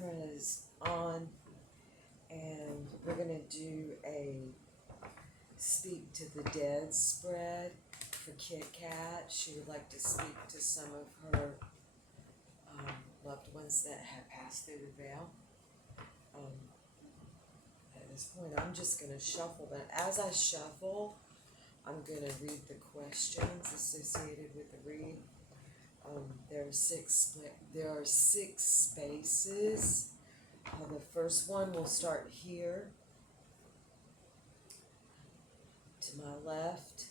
camera is on, and we're going to do a Speak to the Dead spread for Kit Kat. She would like to speak to some of her loved ones that have passed through the veil. At this point, I'm just going to shuffle, but as I shuffle, I'm going to read the questions associated with the read. There are six spaces. The first one will start here to my left.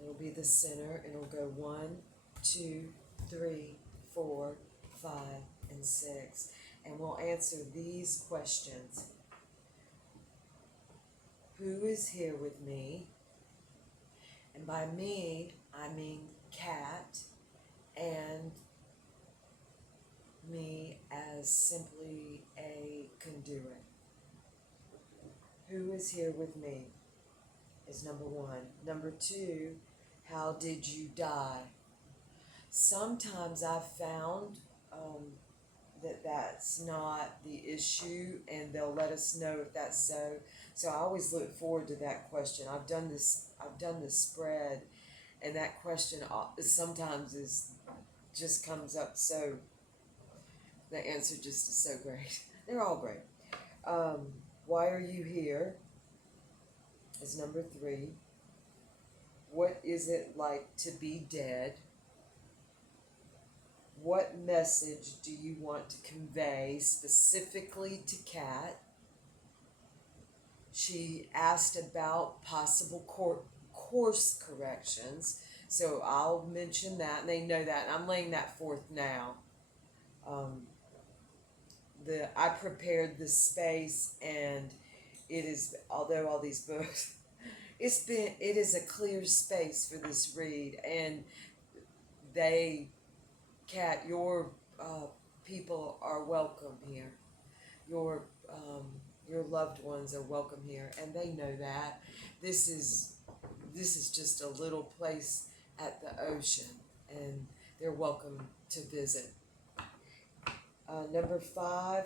It'll be the center. It'll go 1, 2, 3, 4, 5, and 6. And we'll answer these questions. Who is here with me? And by me, I mean Kat, and me as simply a conduit. Who is here with me is number 1. Number 2, how did you die? Sometimes I've found that that's not the issue, and they'll let us know if that's so. So I always look forward to that question. I've done this spread, and that question sometimes just comes up, so the answer just is so great. They're all great. Why are you here is number 3. What is it like to be dead? What message do you want to convey specifically to Kat? She asked about possible course corrections, so I'll mention that, and they know that, and I'm laying that forth now. I prepared the space, and it is, although all these books, it is a clear space for this read, and Kat, your people are welcome here. Your loved ones are welcome here, and they know that. This is just a little place at the ocean, and they're welcome to visit. Number 5.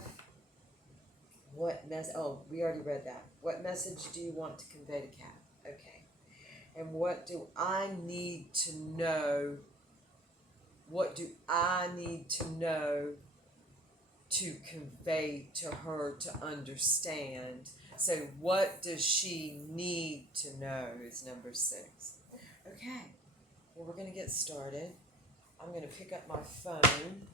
We already read that. What message do you want to convey to Kat? Okay. And what do I need to know? What do I need to know to convey to her to understand? So what does she need to know is number 6. Okay, well, we're going to get started. I'm going to pick up my phone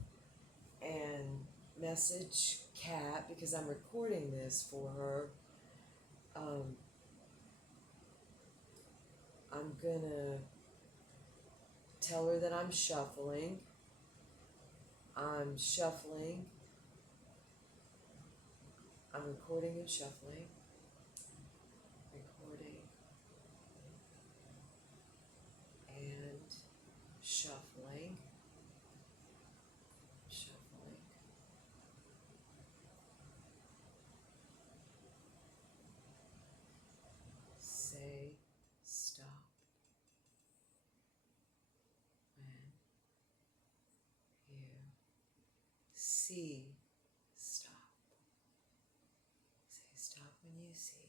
and message Kat because I'm recording this for her. I'm going to tell her that I'm shuffling. I'm recording and shuffling. Recording and shuffling. Say stop when you see stop. Say stop when you see,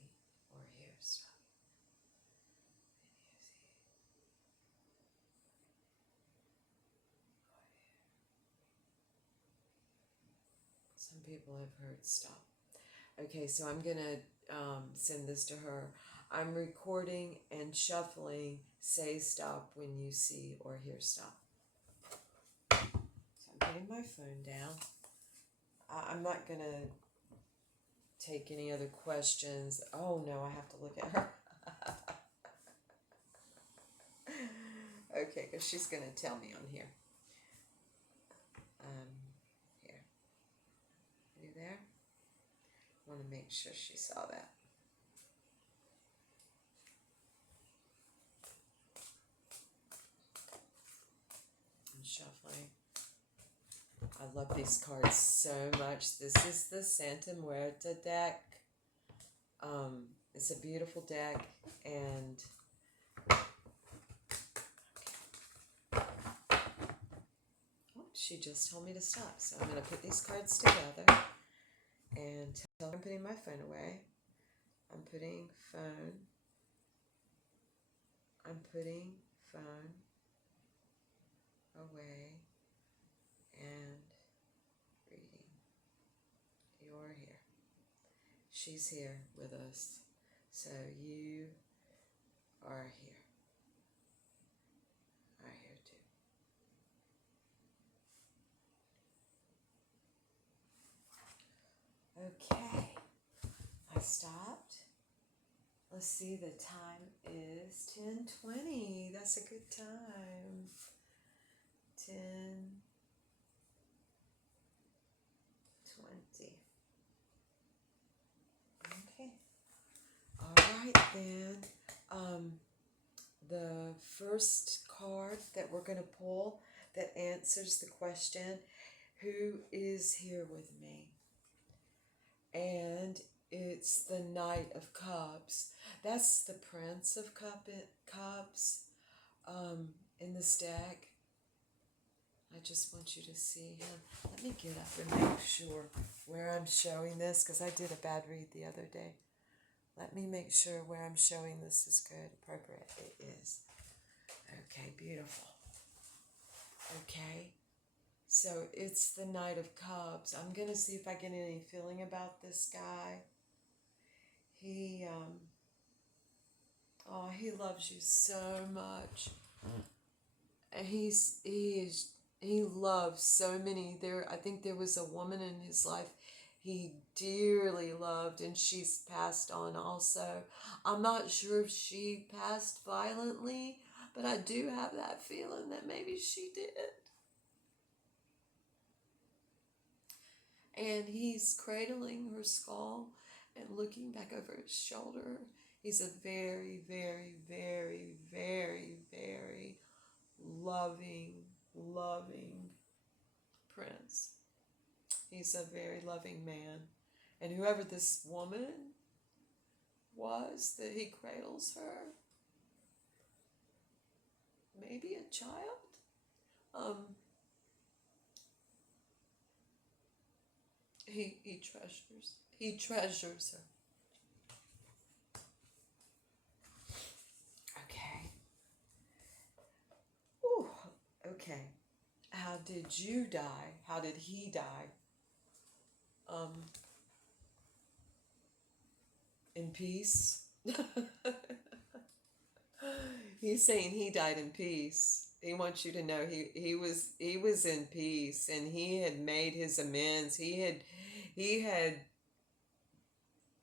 or hear stop when you see, or hear. Some people have heard stop. Okay, so I'm going to send this to her. I'm recording and shuffling. Say stop when you see or hear stop. So I'm putting my phone down. I'm not going to take any other questions. Oh no, I have to look at her. Okay, because she's going to tell me on here. Here. Are you there? I want to make sure she saw that. I'm shuffling. I love these cards so much. This is the Santa Muerta deck. It's a beautiful deck, and she just told me to stop, so I'm going to put these cards together. and tell I'm putting my phone away. I'm putting phone. I'm putting phone away and reading. You're here. She's here with us. So you are here. Are here too. Okay. I stopped. Let's see, the time is 10:20. That's a good time. 10:20. Okay. All right then. The first card that we're going to pull that answers the question, who is here with me? And it's the Knight of Cups. That's the Prince of Cups in this deck. I just want you to see him. Let me get up and make sure where I'm showing this, because I did a bad read the other day. Let me make sure where I'm showing this is good, appropriate. It is. Okay, beautiful. Okay, so it's the Knight of Cups. I'm going to see if I get any feeling about this guy. He loves you so much. And he loves so many. I think there was a woman in his life he dearly loved, and she's passed on also. I'm not sure if she passed violently, but I do have that feeling that maybe she did. And he's cradling her skull and looking back over his shoulder. He's a very, very, very, very, very loving prince. He's a very loving man. And whoever this woman was that he cradles her, maybe a child, he treasures her. Okay. Ooh, okay. How did you die? How did he die? In peace. He's saying he died in peace. He wants you to know he was in peace, and he had made his amends. He had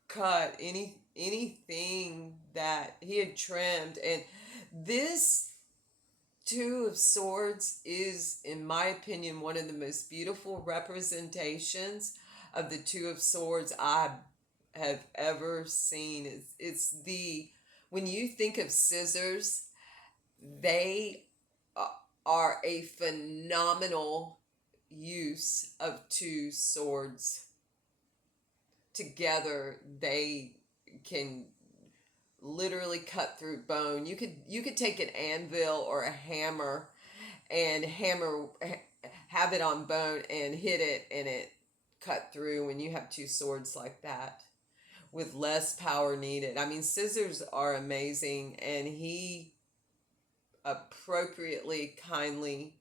cut anything that he had trimmed, and this Two of Swords is, in my opinion, one of the most beautiful representations of the Two of Swords I have ever seen. When you think of scissors, they are a phenomenal use of two swords. Together, they can literally cut through bone. You could take an anvil or a hammer and have it on bone and hit it, and it cut through when you have two swords like that with less power needed. I mean, scissors are amazing, and he appropriately, kindly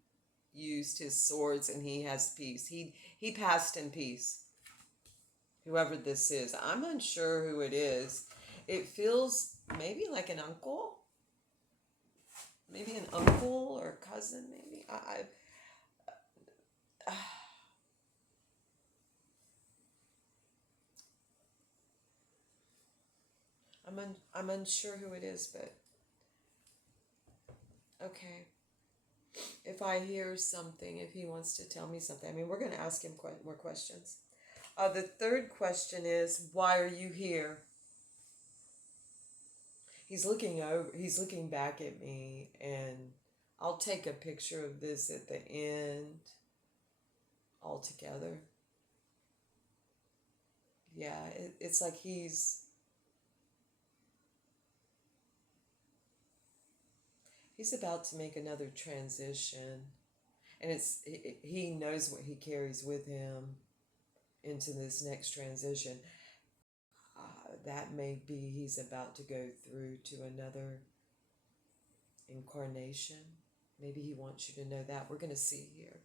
used his swords, and he has peace. He passed in peace. Whoever this is, I'm unsure who it is. It feels maybe like an uncle, or cousin, maybe. I'm unsure who it is, but okay. If I hear something, if he wants to tell me something, I mean, we're going to ask him more questions. The third question is, why are you here? He's looking back at me, and I'll take a picture of this at the end all together. Yeah, it's like he's about to make another transition, and he knows what he carries with him into this next transition. That may be he's about to go through to another incarnation. Maybe he wants you to know that. We're going to see here.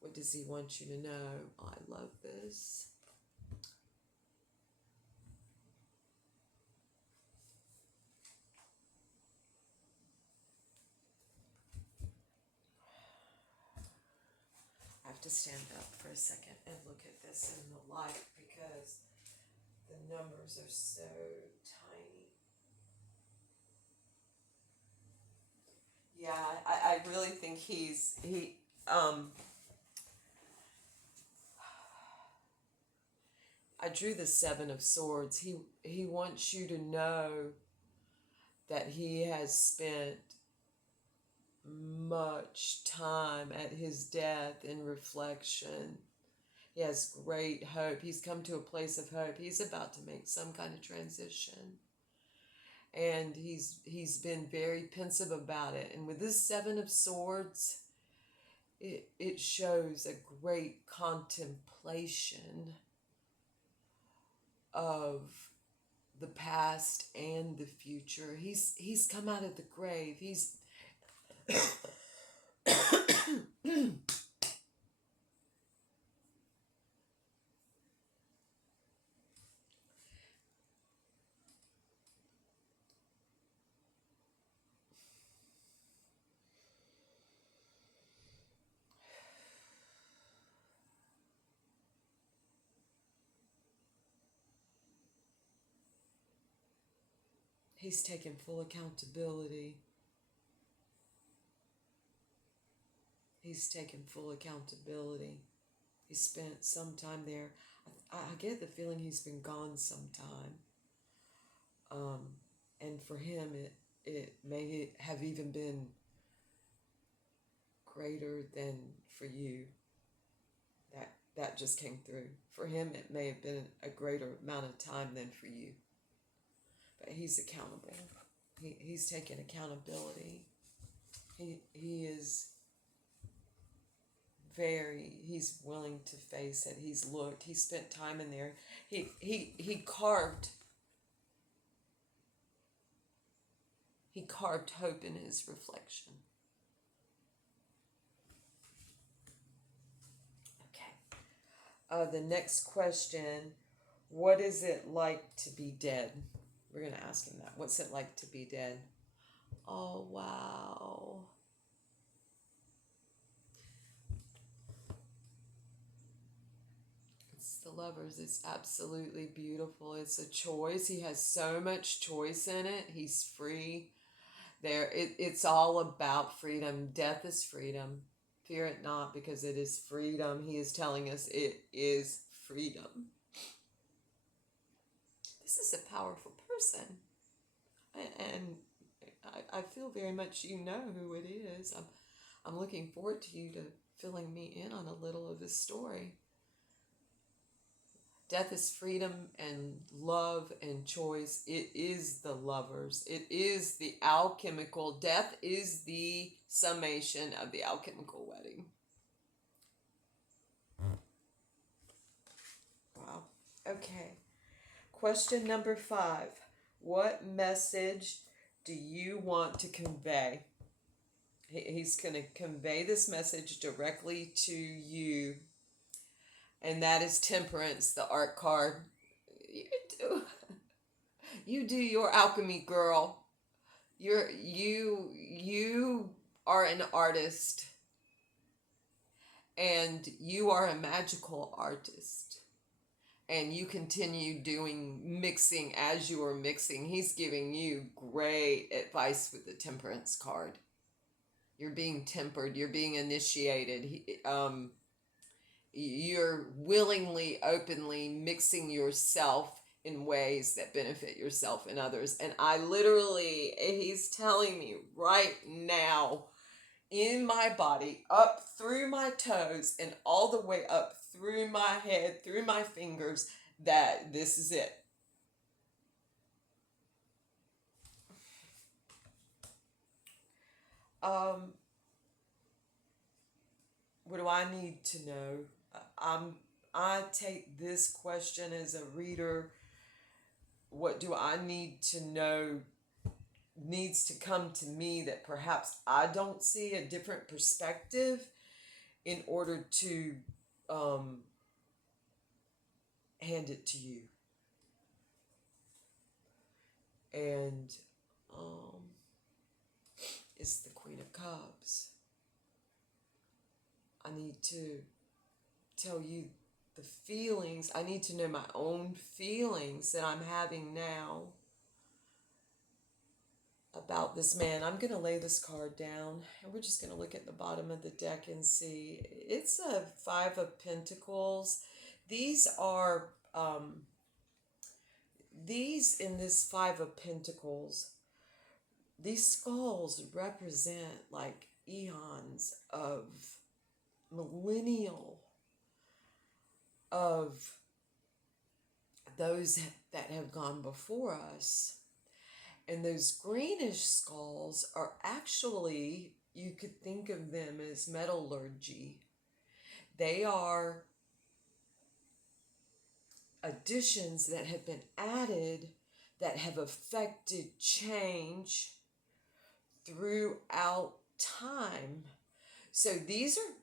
What does he want you to know? I love this. I have to stand up for a second and look at this in the light because the numbers are so tiny. Yeah, I really think I drew the Seven of Swords. He wants you to know that he has spent much time at his death in reflection. He has great hope. He's come to a place of hope. He's about to make some kind of transition. And he's been very pensive about it. And with this Seven of Swords, it shows a great contemplation of the past and the future. He's come out of the grave. He's he's taken full accountability. He's taken full accountability. He spent some time there. I get the feeling he's been gone some time. And for him, it may have even been greater than for you. That just came through. For him, it may have been a greater amount of time than for you. But he's accountable. He's taken accountability. He is he's willing to face it. He's looked. He spent time in there. He carved. He carved hope in his reflection. Okay. The next question, what is it like to be dead? We're going to ask him that. What's it like to be dead? Oh, wow. It's the Lovers. It's absolutely beautiful. It's a choice. He has so much choice in it. He's free. It's all about freedom. Death is freedom. Fear it not, because it is freedom. He is telling us it is freedom. This is a powerful person. And I feel very much you know who it is. I'm looking forward to you to filling me in on a little of his story. Death is freedom and love and choice. It is the Lovers. It is the alchemical. Death is the summation of the alchemical wedding. Wow. Okay. Question number 5. What message do you want to convey? He's going to convey this message directly to you. And that is Temperance, the art card. You do your alchemy, girl. You are an artist. And you are a magical artist. And you continue doing mixing as you are mixing. He's giving you great advice with the Temperance card. You're being tempered. You're being initiated. You're willingly, openly mixing yourself in ways that benefit yourself and others. And he's telling me right now, in my body, up through my toes and all the way up through my head, through my fingers, that this is it. What do I need to know? I take this question as a reader, what do I need to know needs to come to me that perhaps I don't see a different perspective in order to um, hand it to you. And um, it's the Queen of Cups. I need to tell you the feelings. I need to know my own feelings that I'm having now about this man. I'm going to lay this card down and we're just going to look at the bottom of the deck and see. It's a Five of Pentacles. These are, these in this Five of Pentacles, these skulls represent like eons of millennial of those that have gone before us. And those greenish skulls are actually, you could think of them as metallurgy. They are additions that have been added that have affected change throughout time. So these are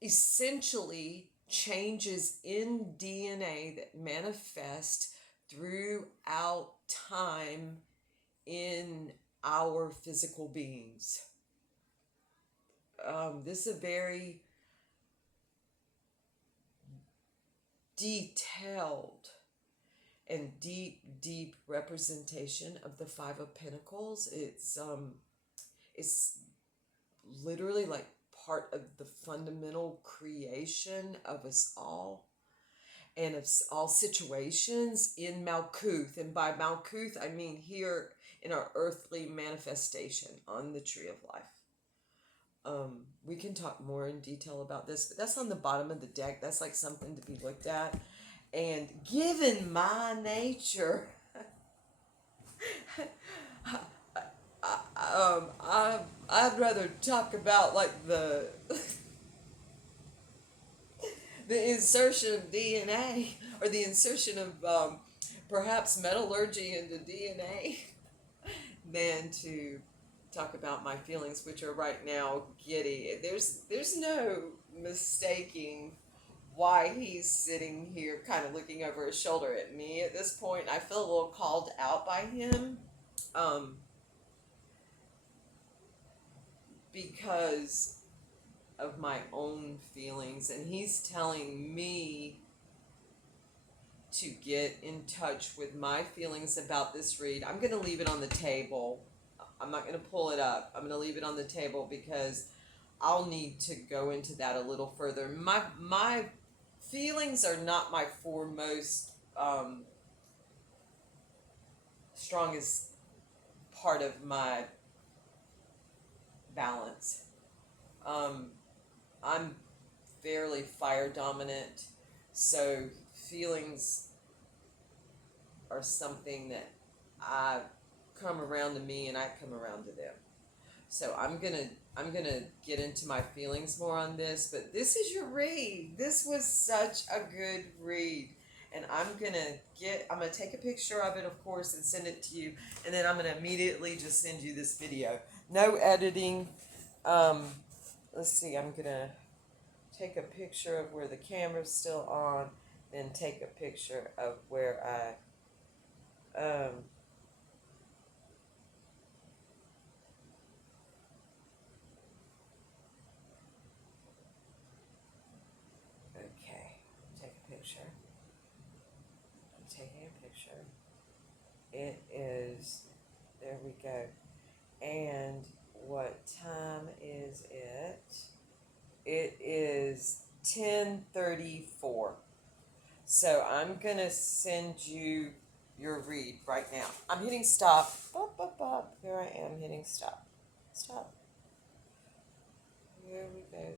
essentially changes in DNA that manifest throughout time in our physical beings. This is a very detailed and deep representation of the Five of Pentacles. It's literally like part of the fundamental creation of us all and of all situations in Malkuth. And by Malkuth, I mean here in our earthly manifestation on the Tree of Life. We can talk more in detail about this, but that's on the bottom of the deck. That's like something to be looked at. And given my nature, I'd rather talk about like the the insertion of DNA or the insertion of perhaps metallurgy into DNA than to talk about my feelings, which are right now giddy. There's no mistaking why he's sitting here kind of looking over his shoulder at me at this point. I feel a little called out by him because of my own feelings, and he's telling me to get in touch with my feelings about this read. I'm going to leave it on the table. I'm not going to pull it up. I'm going to leave it on the table because I'll need to go into that a little further. My feelings are not my foremost strongest part of my balance. I'm fairly fire dominant, so feelings are something that I come around to me and I come around to them. So I'm gonna get into my feelings more on this, but this is your read. This was such a good read. And I'm gonna take a picture of it, of course, and send it to you, and then I'm gonna immediately just send you this video. No editing. Let's see, I'm gonna take a picture of where the camera's still on, then take a picture of where okay, take a picture. I'm taking a picture. It is, there we go. And what time is it? It is 10:34. So I'm going to send you your read right now. I'm hitting stop. Bop, bop, bop. Here I am hitting stop. Stop. Here we go.